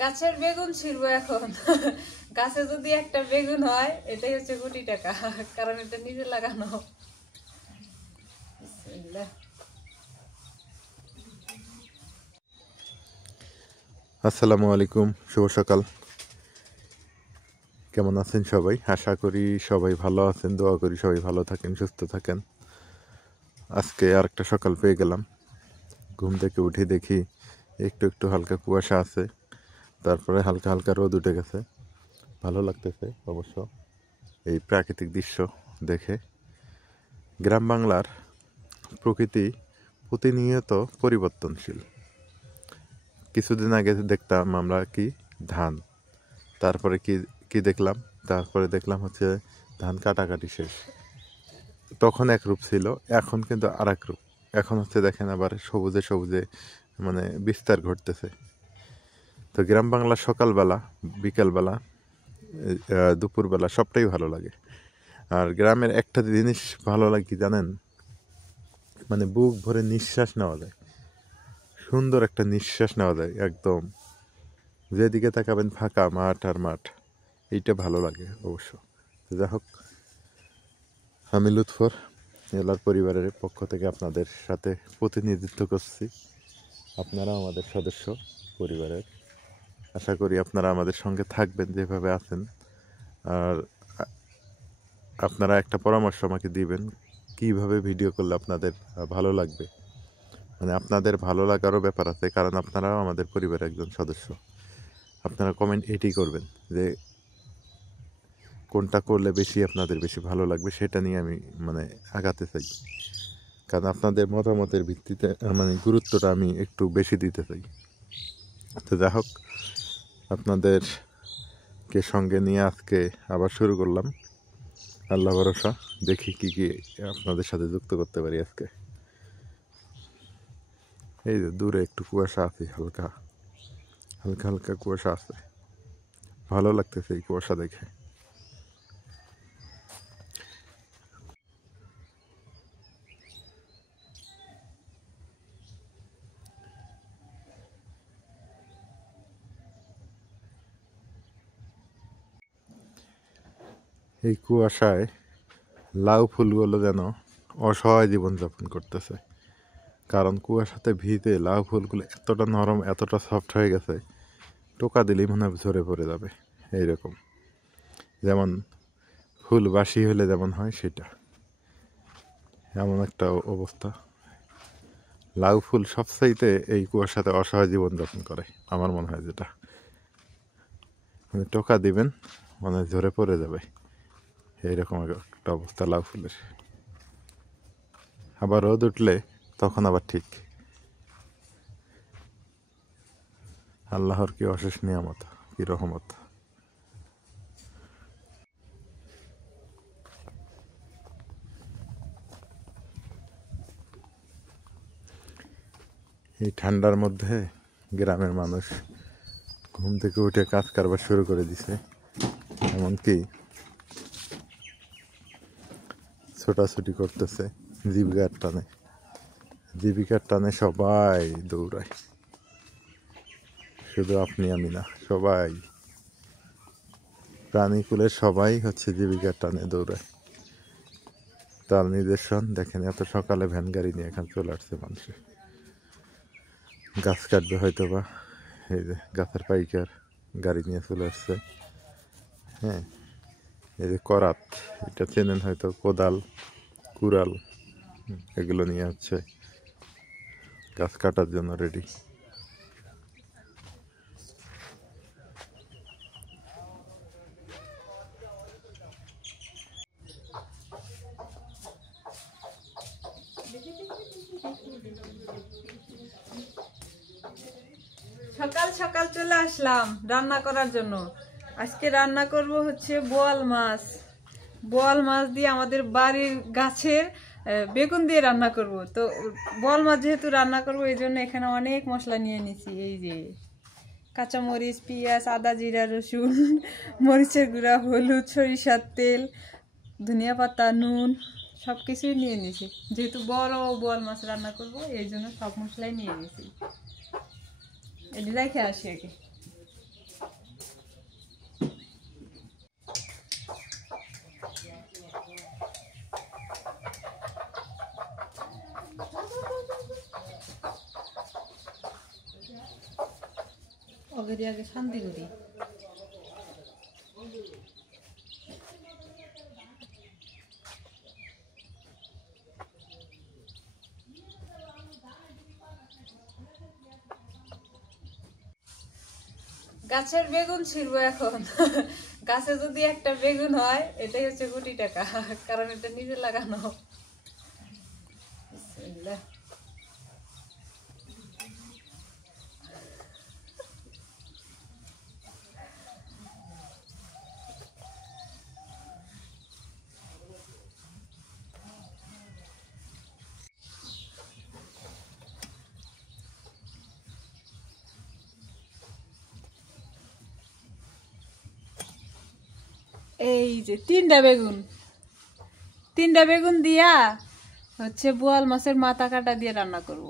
গাছের বেগুন ছিড়বো এখন। গাছে যদি একটা বেগুন হয় এটাই হচ্ছে কোটি টাকা, কারণ এটা নিজে লাগানো। আসসালামু আলাইকুম, শুভ সকাল। কেমন আছেন সবাই? আশা করি সবাই ভালো আছেন, দোয়া করি সবাই ভালো থাকেন, সুস্থ থাকেন। আজকে আরেকটা সকাল পেয়ে গেলাম। ঘুম থেকে উঠে দেখি একটু একটু হালকা কুয়াশা আছে, তারপরে হালকা হালকা রোদ উঠে গেছে। ভালো লাগতেছে অবশ্য এই প্রাকৃতিক দৃশ্য দেখে। গ্রাম বাংলার প্রকৃতি প্রতিনিয়ত পরিবর্তনশীল। কিছুদিন আগে দেখতাম আমরা কি ধান, তারপরে কি কি দেখলাম, তারপরে দেখলাম হচ্ছে ধান কাটাকাটি শেষ। তখন এক রূপ ছিল, এখন কিন্তু আর এক রূপ। এখন হচ্ছে দেখেন আবার সবুজে সবুজে মানে বিস্তার ঘটতেছে। তো গ্রাম বাংলার সকালবেলা, বিকালবেলা, দুপুরবেলা সবটাই ভালো লাগে। আর গ্রামের একটা জিনিস ভালো লাগে কি জানেন, মানে বুক ভরে নিঃশ্বাস নেওয়া যায়, সুন্দর একটা নিঃশ্বাস নেওয়া যায় একদম। যেদিকে তাকাবেন ফাঁকা মাঠ আর মাঠ, এইটা ভালো লাগে অবশ্য। তো যাই হোক, আমি লুৎফর এলার পরিবারের পক্ষ থেকে আপনাদের সাথে প্রতিনিধিত্ব করছি। আপনারাও আমাদের সদস্য পরিবারের। আশা করি আপনারা আমাদের সঙ্গে থাকবেন যেভাবে আছেন। আর আপনারা একটা পরামর্শ আমাকে দিবেন, কিভাবে ভিডিও করলে আপনাদের ভালো লাগবে। মানে আপনাদের ভালো লাগারও ব্যাপার আছে, কারণ আপনারাও আমাদের পরিবারের একজন সদস্য। আপনারা কমেন্ট এটি করবেন যে কোনটা করলে বেশি আপনাদের বেশি ভালো লাগবে, সেটা নিয়ে আমি মানে আগাতে চাই। কারণ আপনাদের মতামতের ভিত্তিতে মানে গুরুত্বটা আমি একটু বেশি দিতে চাই। তো যাই হোক, আপনাদেরকে সঙ্গে নিয়ে আজকে আবার শুরু করলাম। আল্লাহ ভরসা, দেখি কি কি আপনাদের সাথে যুক্ত করতে পারি আজকে। এই যে দূরে একটু কুয়াশা আছে, হালকা হালকা হালকা কুয়াশা আছে, ভালো লাগতেছে এই কুয়াশা দেখে। এই কুয়াশায় লাউ ফুলগুলো যেন অসহায় জীবনযাপন করতেছে, কারণ কুয়াশাতে ভিজে লাউ ফুলগুলো এতটা নরম, এতটা সফট হয়ে গেছে, টোকা দিলেই মনে হয় ঝরে পড়ে যাবে। এইরকম, যেমন ফুল বাসি হলে যেমন হয় সেটা, এমন একটা অবস্থা। লাউ ফুল সবচাইতে এই কুয়াশাতে অসহায় জীবনযাপন করে আমার মনে হয়, যেটা মানে টোকা দিবেন মানে ঝরে পড়ে যাবে, এইরকম একটা অবস্থা লাউ ফুলের। আবার রোদ উঠলে তখন আবার ঠিক। আল্লাহর কি অশেষ নিয়ামত, কি রহমত। এই ঠান্ডার মধ্যে গ্রামের মানুষ ঘুম থেকে উঠে কাজ কারবার শুরু করে দিছে, এমনকি ছোটাছুটি করতেছে জীবিকার টানে। জীবিকার টানে সবাই দৌড়ায়, শুধু আপনি আমি না, সবাই প্রাণীকুলের সবাই হচ্ছে জীবিকার টানে দৌড়ায়। তার নিদর্শন দেখেন, এত সকালে ভ্যান গাড়ি নিয়ে এখানে চলে আসছে মানুষে, গাছ কাটবে হয়তো বা, এই যে গাছের পাইকার গাড়ি নিয়ে চলে আসছে। হ্যাঁ, এই যে করাত, এটা চেনেন হয়তো, কোদাল, কুড়াল, এগুলো নিয়ে হচ্ছে গাছ কাটার জন্য রেডি। সকাল সকাল চলে আসলাম রান্না করার জন্য। আজকে রান্না করব হচ্ছে বোয়াল মাছ। বোয়াল মাছ দিয়ে আমাদের বাড়ির গাছের বেগুন দিয়ে রান্না করব। তো বোয়াল মাছ যেহেতু রান্না করব, এই জন্য এখানে অনেক মশলা নিয়ে নিছি। এই যে কাঁচামরিচ, পেঁয়াজ, আদা, জিরা, রসুন, মরিচের গুঁড়া, হলুদ, সরিষার তেল, ধনিয়া পাতা, নুন, সব কিছুই নিয়ে নিছি। যেহেতু বড় বোয়াল মাছ রান্না করব, এই জন্য সব মশলাই নিয়ে নিছি। এটি রেখে আসি আগে। ওকে দিয়ে আগে শান্তি করি। গাছের বেগুন ছিড়বো এখন। গাছে যদি একটা বেগুন হয় এটাই হচ্ছে কোটি টাকা, কারণ এটা নিজে লাগানো। বিসমিল্লাহ। এই যে তিনটা বেগুন দিয়া হচ্ছে বোয়াল মাছের মাথা কাটা দিয়ে রান্না করব।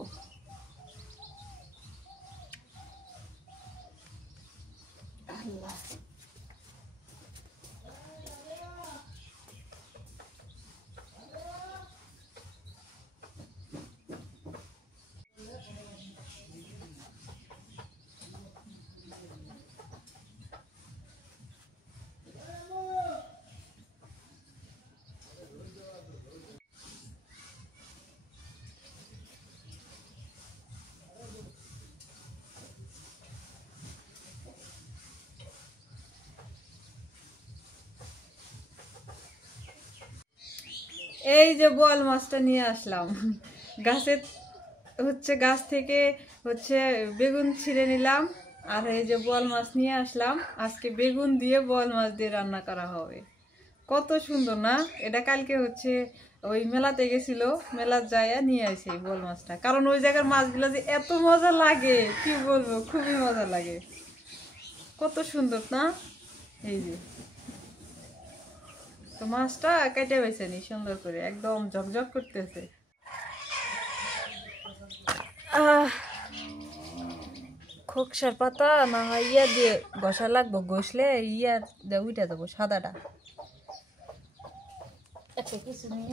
এই যে বোয়াল মাছটা নিয়ে আসলাম, গাছ থেকে হচ্ছে বেগুন ছিঁড়ে নিলাম, আর এই যে বোয়াল মাছ নিয়ে আসলাম। আজকে বেগুন দিয়ে বোয়াল মাছ দিয়ে রান্না করা হবে। কত সুন্দর না? এটা কালকে হচ্ছে ওই মেলাতে গেছিল, মেলা যাইয়া নিয়ে আসে এই বোয়াল মাছটা, কারণ ওই জায়গার মাছগুলো যে এত মজা লাগে কি বলবো, খুবই মজা লাগে। কত সুন্দর না? এই যে তো মাছটা কেটে বেছে নি সুন্দর করে, একদম ঝকঝক করতেছে। খোকসার পাতা না হয় ইয়া দিয়ে ঘষা লাগবো, ঘষলে ইয়া উঠে যাবো সাদাটা। আচ্ছা কিছু নেই।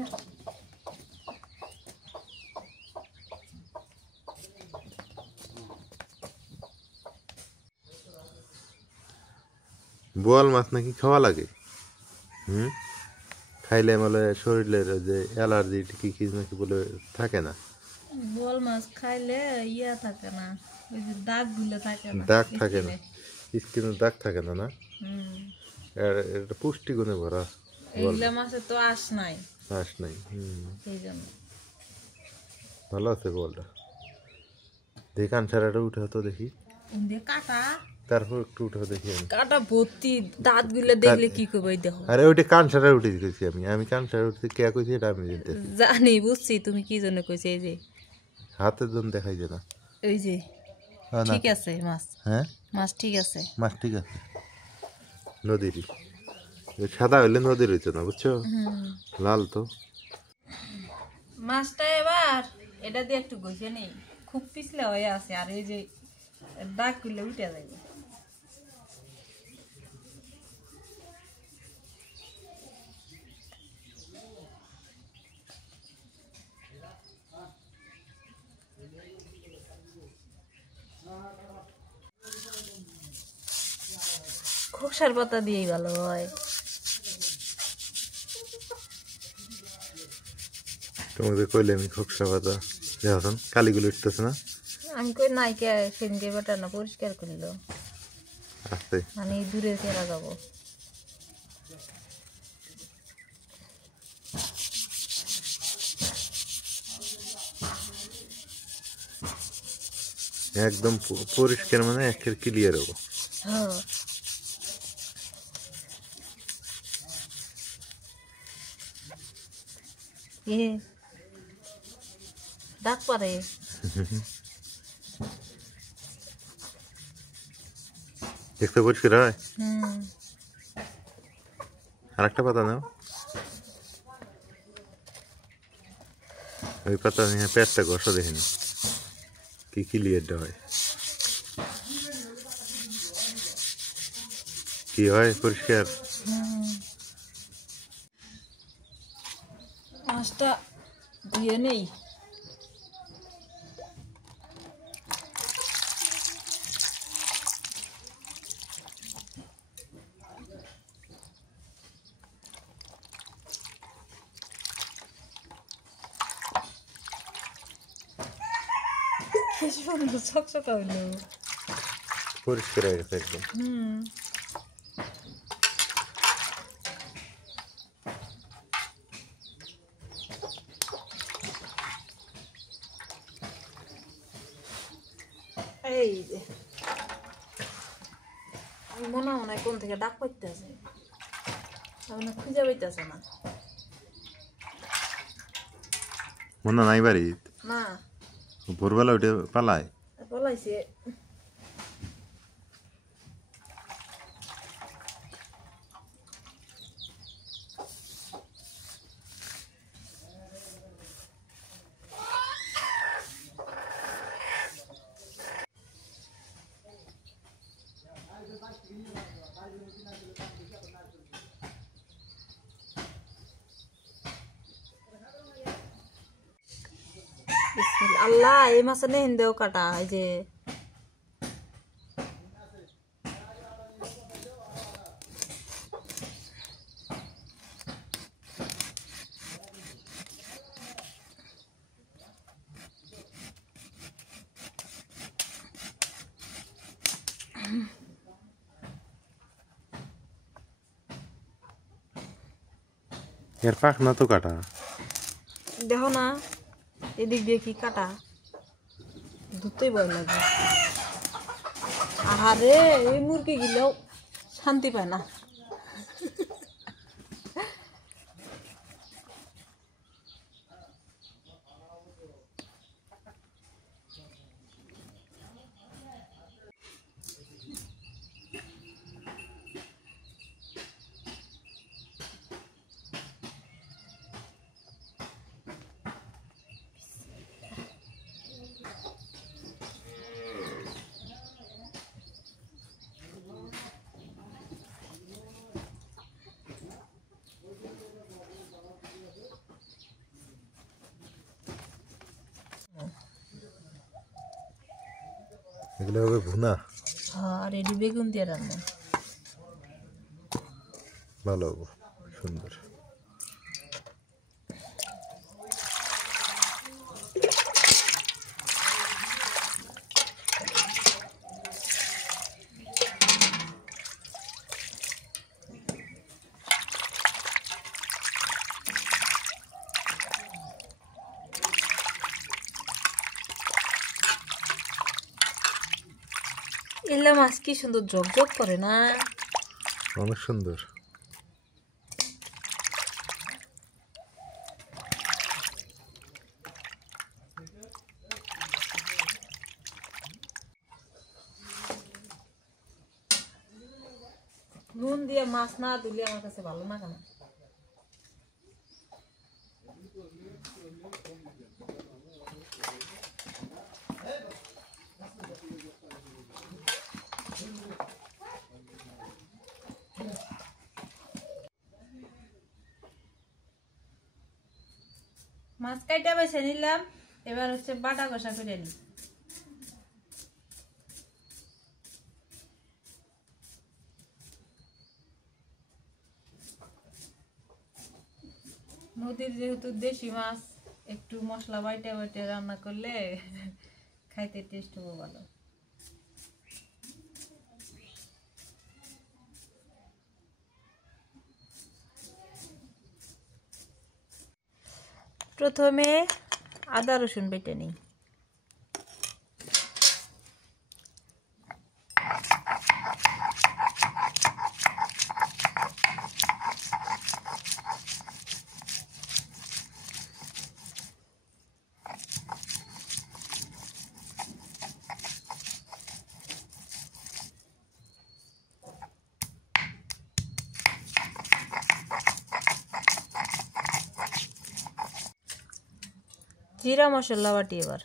বোয়াল মাছ নাকি খাওয়া লাগে? খাইলে বলে শরীরের যে অ্যালার্জি কি নাকি বলে থাকে না? বোয়াল মাছ খাইলে ইয়া থাকে না, ওই যে দাগ গুলো থাকে না। দাগ থাকে না, স্কিনে দাগ থাকে না। না, এটা পুষ্টিগুণে ভরা। এইগুলা মাছের তো আঁশ নাই। সেই জন্য ভালো আছে বলটা। দেখি কানসারাটা উঠে তো দেখি, কাটা তারপর একটু উঠে দেখি। আমি কাটা ভর্তি দাঁত গুলো দেখলে কি করবো দেখো। আরে ওইটা কানসারা উঠে দিয়েছি আমি কানসারা উঠতে কে কইছি এটা আমি জানি, বুঝছি তুমি কি জন্য কইছি। এই যে হাতের জন্য দেখাই যে না, এই যে ঠিক আছে মাছ। হ্যাঁ মাছ ঠিক আছে, মাছ ঠিক আছে। নদীরই সাদা হইলে নদীর হইতো না, বুঝছো? লাল তো মাছটা এবার এটা দিয়ে একটু ঘষে নেই, খুব পিছলে হয়ে আছে, আর এই যে দাগ গুলো উঠে যাবে। খোকসার পাতা দিয়েই ভালো হয়। তোমাদের কইলে আমি খোকসা পাতা এখন কালিগুলো উঠতেছে না। আমি কই নাইকে সেনকে বাটা না পরিষ্কার করলো আস্তে মানে দূরে ফেরা যাবো। একদম পরিষ্কার মানে একের ক্লিয়ার হবো। হ্যাঁ দাগ পরে দেখতে পরিষ্কার হয়। আর একটা পাতা নাও, ওই পাতা নিয়ে পেটটা ঘষা দেখিনি কি ক্লিয়ারটা হয়, কি হয় পরিষ্কার। মাছটা দিয়ে নেই। সুন্দর চকচকা হইলো পরিষ্কার হয়ে গেছে একদম এই যে আমি মনে হয় কোন থেকে ডাক পাইতেছে আমি খুঁজে পাইতেছে না মনে নাই বাড়ি না ভোরবেলা উঠে পালায় পলাইছে আল্লাহ এই মাছে নেই হিন্দেও কাটা এই যে এর পাখ না তো কাটা দেখো না এদিক দিয়ে কি কাটা ধুতেই ভয় লাগে আরে এই মুরগি গিলেও শান্তি পায় না এগুলো হবে ভুনা আর এটি বেগুন দিয়ে রান্না ভালো হবে সুন্দর এলা মাছ কি সুন্দর ঝকঝক করে না অনেক সুন্দর নুন দিয়ে মাছ না দিলে আমার কাছে ভালো না কেন মাছ কাইটা বেছে নিলাম এবার হচ্ছে বাটা কষা করে নি নদীর যেহেতু দেশি মাছ একটু মশলা বাইটে বাইটে রান্না করলে খাইতে টেস্ট হবে ভালো প্রথমে আদা রসুন বেটে নিই জিরা মশলা বাটি এবার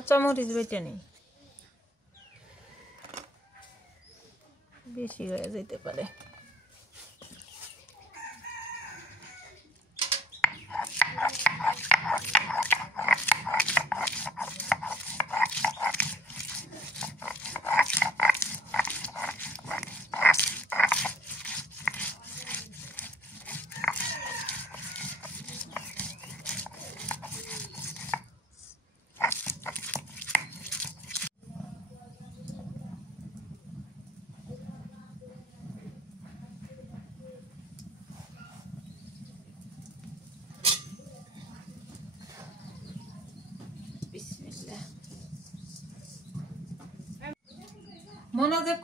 কাঁচামরিচ বেটে নেই, বেশি হয়ে যেতে পারে। মনে যে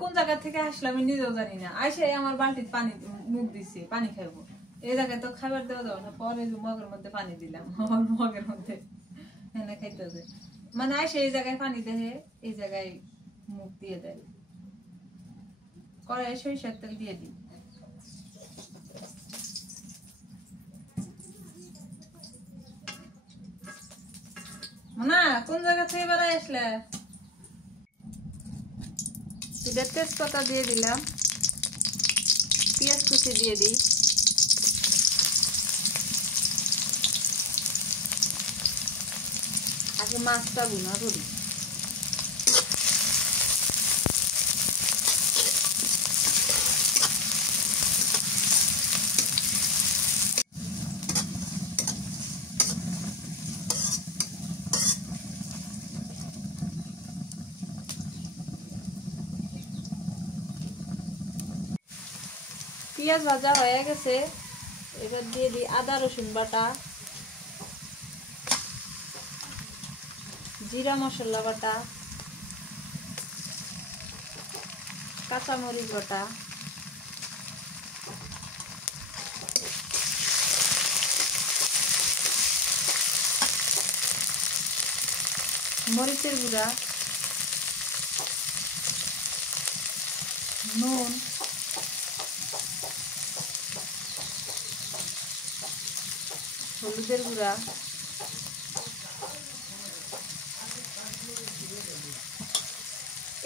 কোন জায়গা থেকে আসলে আমি নিজেও জানি না, আইসে আমার বালতিতে পানি মুখ দিছে, পানি খাইবো। এই জায়গায় তো খাবার দেওয়া যাবে না, পরে মগের মধ্যে পানি দিলাম, আমার মগের মধ্যে এনে খাইতেছে। মানে আইসে এই জায়গায় পানি দেয়, এই জায়গায় মুখ দিয়ে দেয়। কড়াইয়ে সরিষার তেল দিয়ে দিই। না কোন জায়গা থেকে বেড়াই আসলে? তেজপাতা দিয়ে দিলাম, পেঁয়াজ কুচি দিয়ে দিই, আগে মাছটা ভুনা করি। পেঁয়াজ ভাজা হয়ে গেছে, এবার দিয়ে দিই আদা রসুন বাটা, জিরা মশলা বাটা, কাঁচামরিচ বাটা, মরিচের গুঁড়া, নুন, হলুদের গুঁড়া,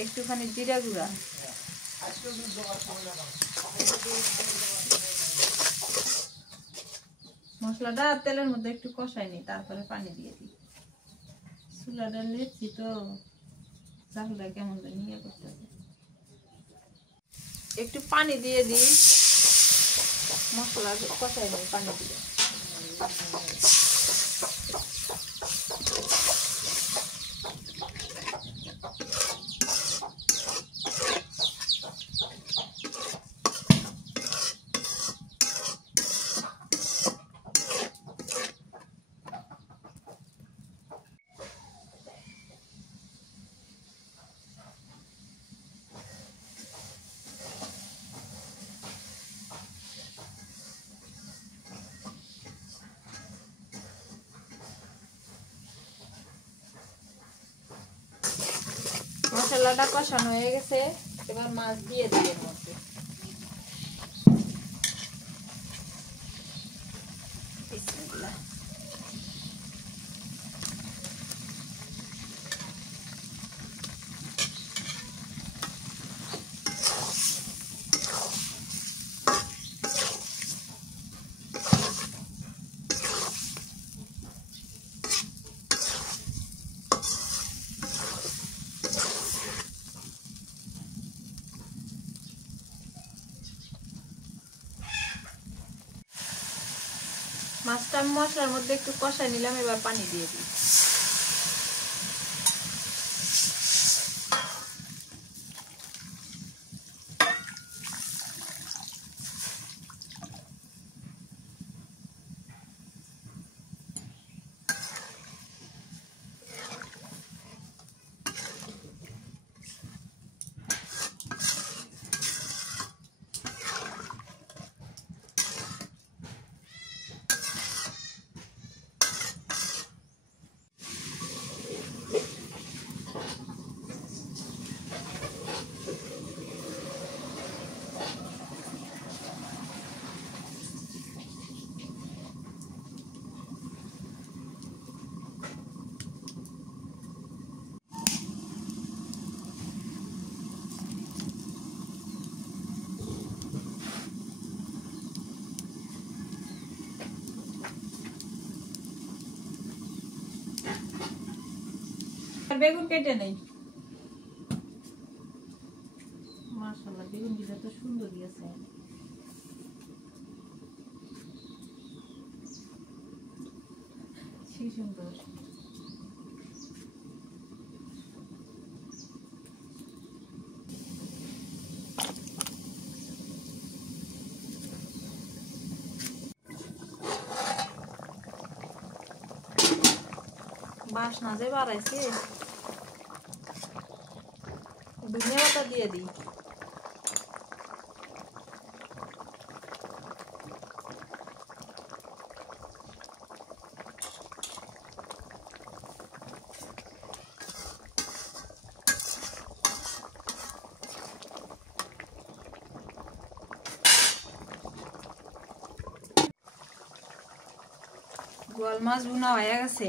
একটুখানি জিরা গুঁড়া, মশলাটা তেলের মধ্যে একটু কষাই নি, তারপরে পানি দিয়ে দিই। চুলাটা লেপছি তো চাকুটা কেমন জানি ইয়ে করতেছে। একটু পানি দিয়ে দিই, মশলা কষাই নিই পানি দিয়ে। মশলাটা কষানো হয়ে গেছে, এবার মাছ দিয়ে দিই এর মধ্যে। বিসমিল্লাহ। মাছটা আমি মশলার মধ্যে একটু কষাই নিলাম, এবার পানি দিয়ে দিই। বেগুন কেটে নেই। মাশাআল্লাহ বেগুন দিলে তো সুন্দরই আছে। কি সুন্দর। বাসনা যে বাড়াইছে, ধনিয়া পাতা দিয়ে দিই। বোয়াল মাছ ভুনা হয়ে গেছে।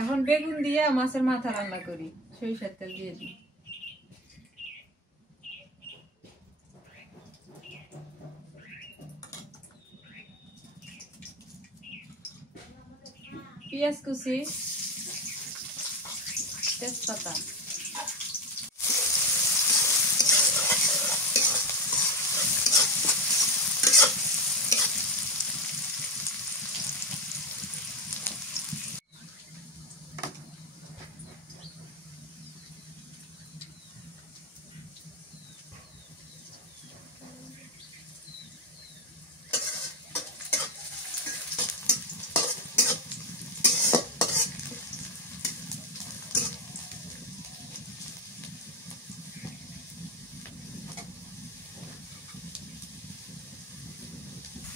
এখন বেগুন দিয়ে মাছের মাথা রান্না করি, সরিষার তেল দিয়ে দিই। পেঁয়াজ কুচি, তেজপাতা,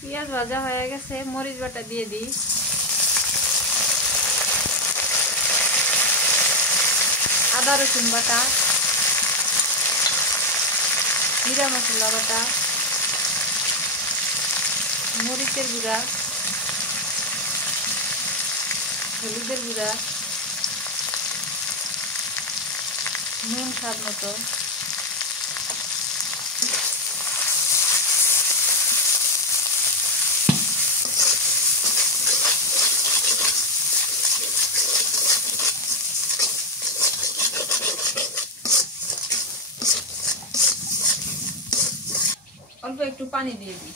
পেঁয়াজ ভাজা হয়ে গেছে, মরিচ বাটা দিয়ে দিই। আদা রসুন বাটা, জিরা মশলা বাটা, মরিচের গুঁড়া, হলুদের গুঁড়া, নুন স্বাদ মতো, অল্প একটু পানি দিয়ে দিই।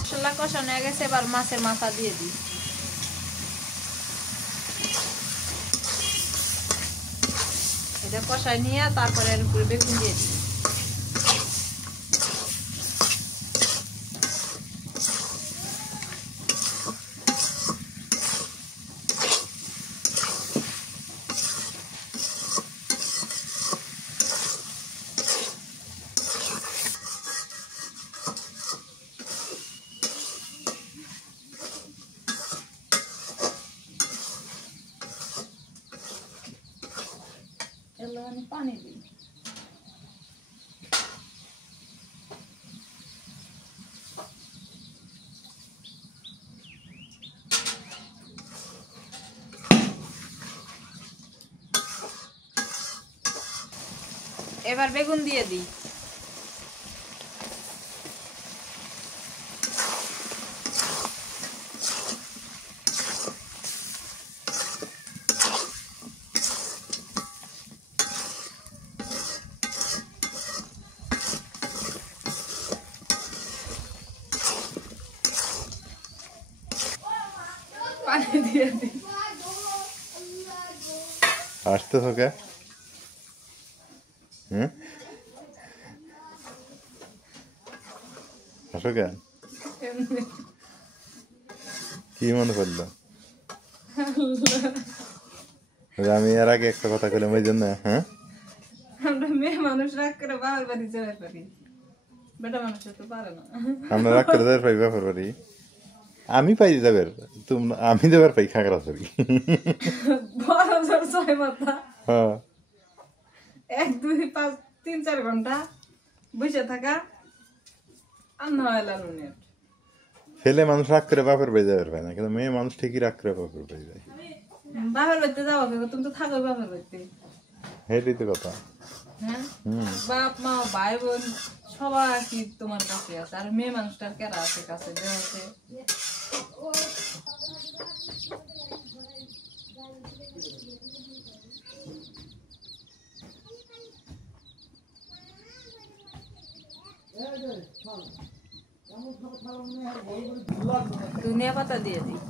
মশলা কষানো হয়ে গেছে, এবার মাছের মাথা দিয়ে দিই। এটা কষাই নিয়ে তারপরে এর উপরে বেগুন দিয়ে দিই। পানি দিই। এবার বেগুন দিয়ে দিই। পানি দিয়ে দিই। আসতে থাকে আসো কেন? কি মনে পড়লো? আমি এর আগে একটা কথা বললাম ওই জন্য। হ্যাঁ, আমরা মেয়ে মানুষ রাগ করে বাবার বাড়ি যাওয়ার পারি। বেটা মানুষ তো পারে না। আমরা রাগ করে দেবার পাই ব্যাপার বাড়ি আমি পাই দেবের আমি দেবার পাই খাগড়া ছবি বড় জোর 6 মাথা হ্যাঁ 1 2 5 3 4 ঘন্টা বসে থাকা আর নয় লালুনের ছেলে মানুষ রাগ করে বাপের বাড়ি যাবার পায় না কিন্তু মেয়ে মানুষ ঠিকই রাগ করে বাপের বাড়ি যায় বাপের বাড়িতে যাওয়া তুমি তো থাকো বাপের বাড়িতে হেঁটেই তো কথা হ্যাঁ বাপ মা ভাই বোন সবাই কি তোমার কাছে আছে আর মেয়ে মানুষটার কেরা আছে কাছে যে আছে ধনিয়া পাতা দিয়ে দিই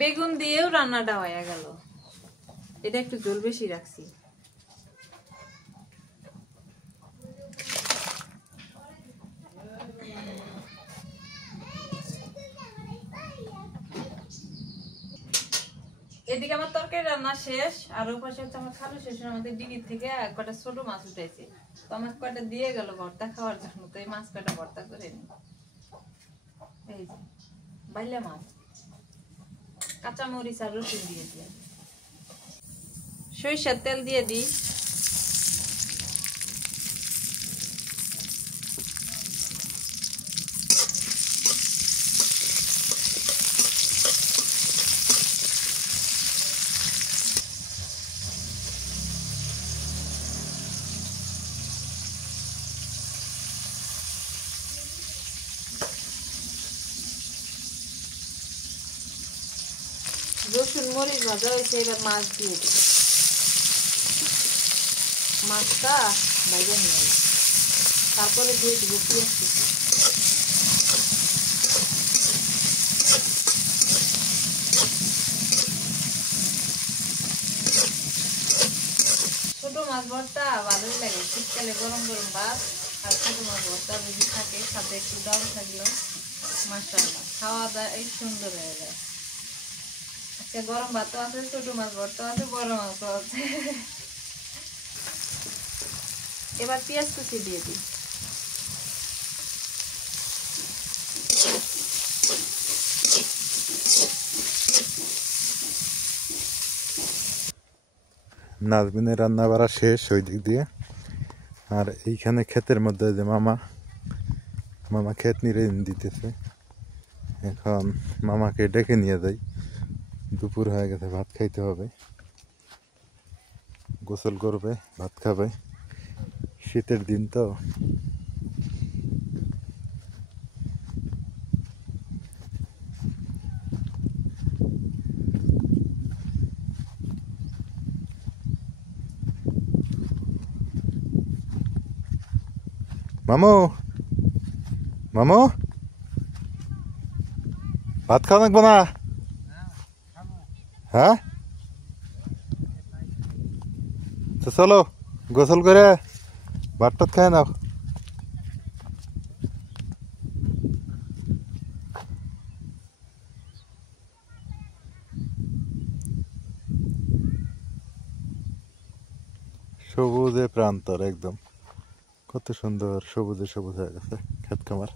বেগুন দিয়েও রান্নাটা হয়ে গেল এটা একটু জল বেশি রাখছি এদিকে আমার তরকারি রান্না শেষ আর ওপাশে হচ্ছে আমার খালু শেষের আমাদের ডিগির থেকে কটা ছোট মাছ উঠেছে তো আমার কয়টা দিয়ে গেল ভর্তা খাওয়ার জন্য তো এই মাছ কয়টা ভর্তা করে নি এই যে বাইলে মাছ কাঁচা মরিচ আর রসুন দিয়ে দিয়ে সরিষার তেল দিয়ে দিই রসুন মরিচ ভাজা হয়েছে এবার মাছ দিয়ে দিই মাছটা ভাজা নিয়ে তারপরে দিয়ে দিব পেঁয়াজ কুচি ছোট মাছ ভর্তা ভালোই লাগে শীতকালে গরম গরম ভাত আর ছোট মাছ ভর্তা যদি থাকে সাথে একটু ডাল থাকলেও মাশাআল্লাহ খাওয়া দাওয়া এই সুন্দর হয়ে যায় আজকে গরম ভাতও আছে ছোট মাছ ভর্তা আছে বড় মাছও আছে এবার পেঁয়াজ কুচি দিয়ে দিই নাজমিনের রান্না বাড়া শেষ ওই দিক দিয়ে আর এইখানে ক্ষেতের মধ্যে যে মামা ক্ষেত নিয়ে দিতেছে এখন মামাকে ডেকে নিয়ে যাই দুপুর হয়ে গেছে ভাত খাইতে হবে গোসল করবে ভাত খাবে শীতের দিন তো মামু মামু ভাত খাওয়া লাগবো না হ্যাঁ তো চলো গোসল করে ভাত টাত খায় নাও সবুজে প্রান্তর একদম কত সুন্দর সবুজে সবুজ হয়ে গেছে ক্ষেত খামার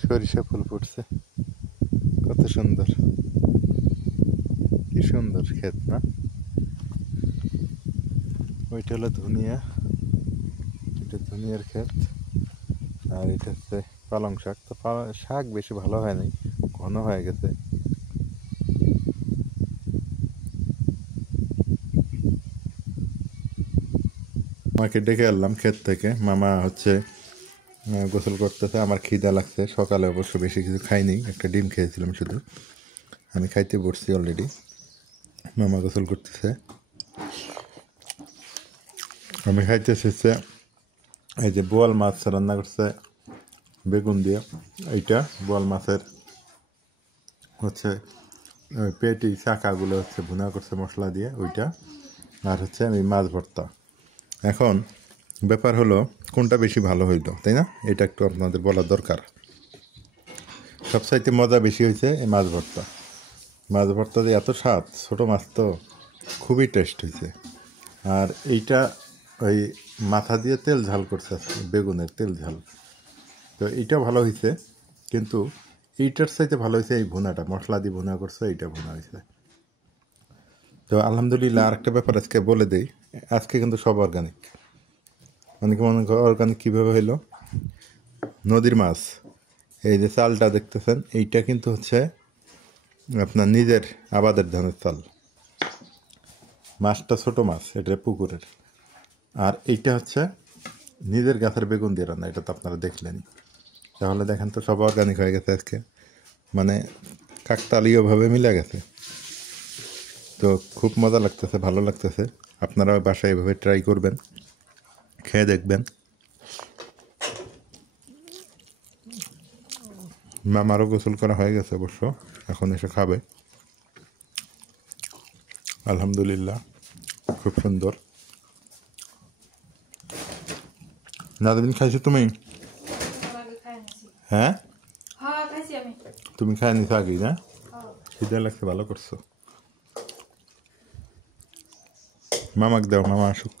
সরিষা ফুল ফুটছে কত সুন্দর কি সুন্দর ক্ষেত না ওইটা হলো ধনিয়া এটা ধনিয়ার ক্ষেত আর এটা হচ্ছে পালং শাক তো শাক বেশি ভালো হয় নাই ঘন হয়ে গেছে মাকে ডেকে আনলাম ক্ষেত থেকে মামা হচ্ছে গোসল করতেছে আমার খিদা লাগছে সকালে অবশ্য বেশি কিছু খাইনি একটা ডিম খেয়েছিলাম শুধু আমি খাইতে বসছি অলরেডি মামা গোসল করতেছে আমি খাইতেছি এই যে বোয়াল মাছ রান্না করছে বেগুন দিয়ে এইটা বোয়াল মাছের হচ্ছে পেটি চাকাগুলো হচ্ছে ভুনা করছে মশলা দিয়ে ওইটা, আর হচ্ছে আমি মাছ ভর্তা। এখন ব্যাপার হলো কোনটা বেশি ভালো হইলো, তাই না? এটা একটু আপনাদের বলা দরকার। সবচাইতে মজা বেশি হয়েছে এই মাছ ভর্তা। মাছ ভর্তা দিয়ে এত স্বাদ, ছোটো মাছ তো খুবই টেস্ট হয়েছে। আর এইটা ওই মাথা দিয়ে তেল ঝাল করছে আজকে, বেগুনের তেল ঝাল, তো এইটা ভালো হয়েছে। কিন্তু এইটার চাইতে ভালো হয়েছে এই ভুনাটা, মশলা দিয়ে ভুনা করছে, এইটা ভুনা হয়েছে। তো আলহামদুলিল্লাহ। আরেকটা ব্যাপার আজকে বলে দেই, আজকে কিন্তু সব অর্গানিক। অনেকে মনে করে অর্গানিক কীভাবে হইলো, নদীর মাছ, এই যে চালটা দেখতেছেন এইটা কিন্তু হচ্ছে আপনার নিজের আবাদের ধানের চাল। মাছটা ছোট মাছ, এটা পুকুরের। আর এইটা হচ্ছে নিজের গাছের বেগুন দিয়ে রান্না, এটা তো আপনারা দেখলেন। তাহলে দেখেন তো সব অর্গানিক হয়ে গেছে আজকে, মানে কাকতালীয়ভাবে মিলে গেছে। তো খুব মজা লাগতেছে, ভালো লাগতেছে। আপনারা বাসায় এভাবে ট্রাই করবেন, খেয়ে দেখবেন। মামারও গোসল করা হয়ে গেছে অবশ্য, এখন এসে খাবে। আলহামদুলিল্লাহ, খুব সুন্দর। নাদিন খাইছো তুমি? হ্যাঁ, তুমি খাই নিছো আগেই না? খিদে লাগছে, ভালো করছো। মামাকে দাও, মামা আসুক।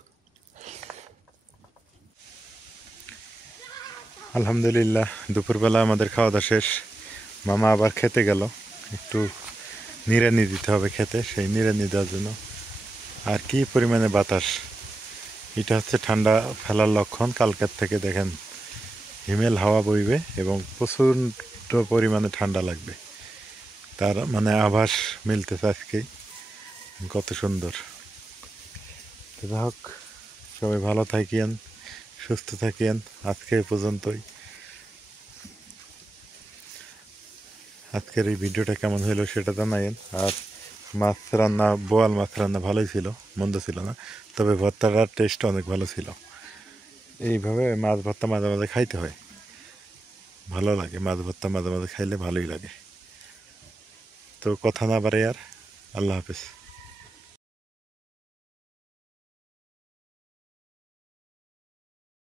আলহামদুলিল্লাহ, দুপুরবেলা আমাদের খাওয়া দাওয়া শেষ। মামা আবার খেতে গেল, একটু নিড়ানি দিতে হবে খেতে, সেই নিড়ানি দেওয়ার জন্য। আর কি পরিমাণে বাতাস, এটা হচ্ছে ঠান্ডা ফেলার লক্ষণ। কালকের থেকে দেখেন হিমেল হাওয়া বইবে এবং প্রচণ্ড পরিমাণে ঠান্ডা লাগবে, তার মানে আভাস মিলতেছে আজকেই। কত সুন্দর। যাই হোক, সবাই ভালো থাকেন, সুস্থ থাকেন। আজকে এই পর্যন্তই। আজকের এই ভিডিওটা কেমন হলো সেটা জানাইন। আর মাছ রান্না, বোয়াল মাছ রান্না ভালোই ছিল, মন্দ ছিল না। তবে ভর্তাটার টেস্ট অনেক ভালো ছিল। এইভাবে মাছ ভর্তা মাঝে মাঝে খাইতে হয়, ভালো লাগে। মাছ ভর্তা মাঝে মাঝে খাইলে ভালোই লাগে। তো কথা না বাড়ে আর, আল্লাহ হাফেজ।